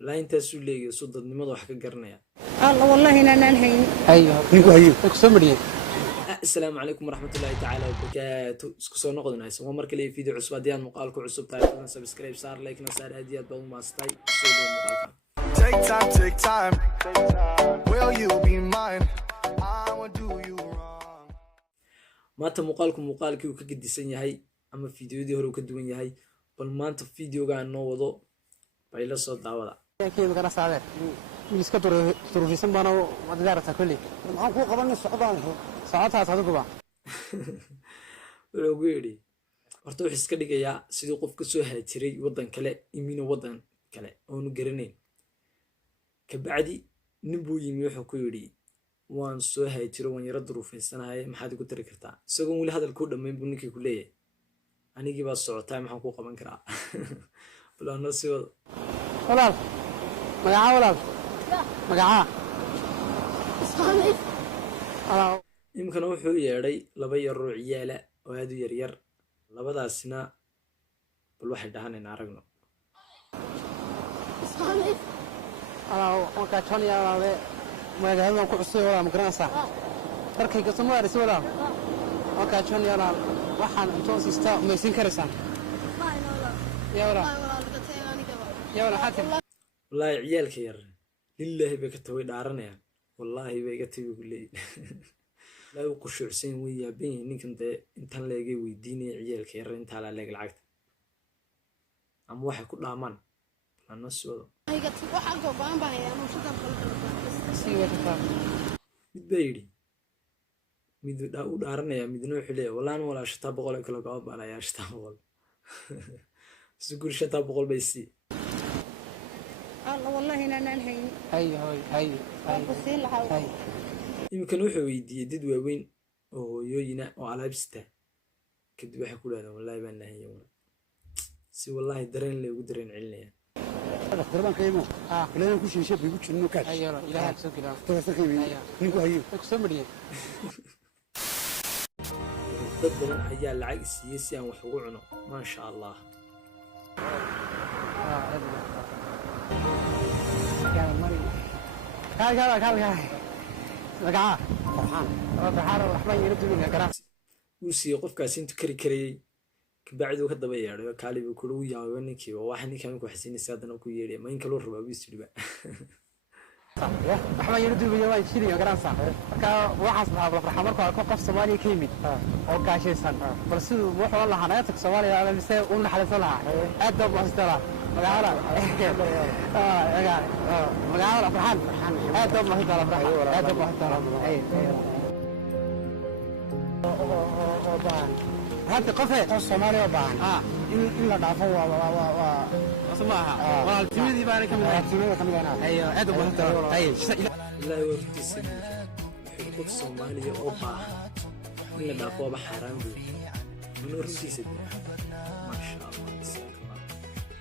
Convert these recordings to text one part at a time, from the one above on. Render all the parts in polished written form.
لا أنت سولي صدق نمضوا حق قرنيا الله والله إننا نهين ايوه نيكو هيو كسمريه السلام عليكم ورحمة الله تعالى وبركاته اسكسو نقدنا هسه مركل لي فيديو عصب ديان مقالكم عصب تاعنا سبسكرايب صار لايك نصار هديات بو ما ستاي سودو مقالكم take time will you be mine I will do you wrong maanta muuqaalku muuqaalkii uu ka gedisan yahay ama fiidiyoodii hore uu ka duwan yahay bal maanta fiidiyooga aan noo wado bayla soo daawada كيف كان صادر ميسك تروفيسن بانو مدارته كلي maxaan ku qabanay socdaan saacadaas adigu ba wuxuu yiri horta wax iska dhigayaa sidii qof ka soo haajiray wadan kale imina wadan kale oo nu garanayn ka bacdi nin buu yimi wuxuu ku yiri waan soo haajiray waan yara duruufeysanahay maxaad igu tiri kartaa isagoo wali hadal ku dhameyn buu ninkii ku leeyahay anigii baa socotay maxaan ku qaban karaa balaano soo walaal magaca walaal magaca imkana wuxuu yeedhay laba yar oo ciyaala oo aad u yar yar labadaasina bal waxay dhahanayna aragno ka toniya walaal magaalada ku cusub walaal magaranaysa darkayga Soomaaliya si walaal ka toniya walaal waxaan intoon siista meesin karaysan ya walaal والله عيالك يا لله بكتوي دارنا والله بكتوي كلي لا يقشع سين ويا بين إنك أنت لاقي ويديني عيالك يا أنت على لاقي العقد أم واحد كل أمان الناس ولا متبيري ميد دارنا يا ميدنو حلي ولا أنا ولا شتاب بقول كلا قاب على يا شتاب بقول سكور شتاب بقول بيسي الله والله إننا نهين هاي يمكن wuxuu weydiiyay dad waaweyn oo hooyooyina oo alaabista kadib waxa ku leedahay wallahi baan nahayo si wallahi dareen leeyahay dareen celinaya darban qiimo ilaahay ku shiishay bigu jirno ka ayo ilaahay soo kila ninku hayo kusamriye dad badan ayaa lacag siiyay si aan wax ugu cuno ma sha Allah كال لقعه فرحان الرحمن يردون يا كرام وسي qofkaas intu kari kariyay kabacdi uu ka daba yeeray kaali uu kulu yaabay ninkii wax ninkan ku xisiinaysa hadana ku yeeray ma in kale rubaa uu isriba الرحمن يردون يا شيري يا كرام صح marka waxaas la farxaa marka ko qof Soomaaliya ka yimid oo gaashaysan balse wuxuu wallahi hanaatag Soomaaliya la misay uu naxariisan lahaa aad baa muxtara magaala magaala فرحان aad baa muxtara aad baa muxtara هذا قفة الصومالي وبعان إن لا دافعوا واسمعها والتميذ يبان كم أنا أيوة هذا بهتر أيوة لا يورتيس حقوق الصومالية وبعان إن لا دافعوا بحرام من يورتيس ما شاء الله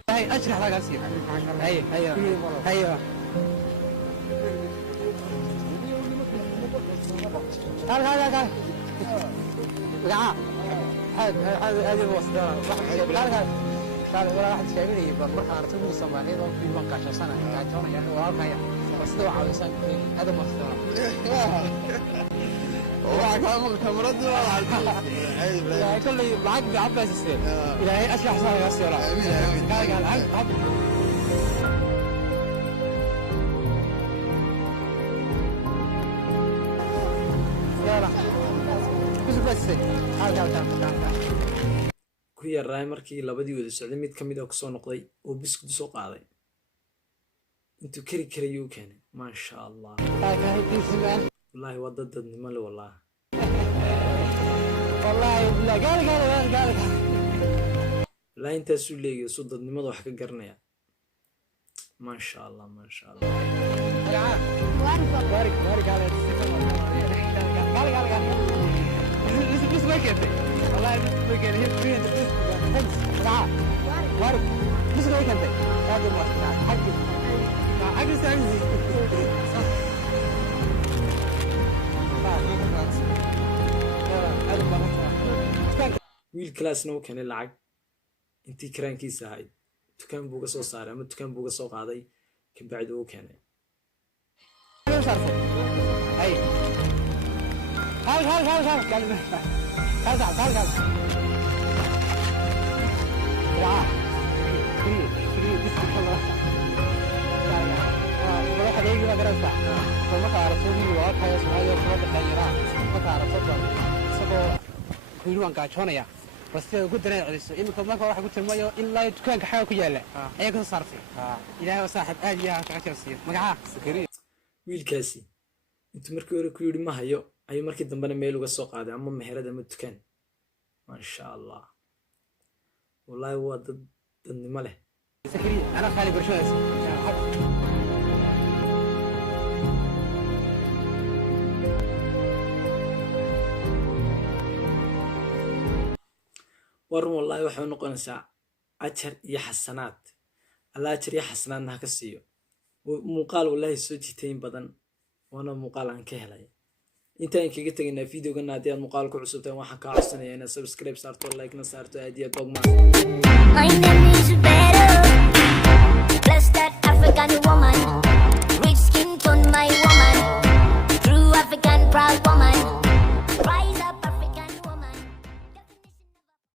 هاي أشرح لك أسير أيوة هذا هذه مصدر قال ولا واحد شايفني بروح على طول الصومالي في 15 سنه قاعد يعني واقع مصدر عاوزان هذا مصدر وراك عمر كاميرات ولا كل معك بعباس السير الى اشرح صار يا سير قال ku yaray markii labadii wada socday mid kamid ah ku soo noqday oo biskud soo qaaday intuu kari karayo keenay ma sha Allah wallahi wada dadnimo le wallahi la gaal la inta suu leeyahay soo dadnimada wax ka garanaya ma sha Allah بس ما كنت والله ما كان هي فين بس تعال وارد بس ما كنت هذا ما حق سامي wiil class noo keenay lacag intii karaankiisa ahayd dukaan buu ga soo saaray ama dukaan buu ga soo qaaday kabacdi uu keenay هاي بس قدرنا عليسو إنك ما كان واحد قلت المايو إلا دكان كحاجة كياله أيك صارفي إلى صاحب آلية كعشر سنين مقعها سكري wiilkaasi intuu markii hore ku yidhi ma hayo ayuu markii dambena meel uga soo qaaday ama meherad ama dukaan maasha allah wallaahi waa dadnimo leh سكري أنا خالي برشلونة warun wallaahi waxay u noqonaysaa ajar iyo xasanaad alla ajar iyo xasanaadna ha ka siiyo muuqaal wallaahi soo jiitay in badan waana muuqaal aan ka helay intaan kaga tegaynaa videogana haddii aad muuqaal ku cusubtaan waxaan kaa codsanayaa inaad subscribe saarto like-na saarto aad iyo aad ogmaa My name is better. Bless that African woman. Rich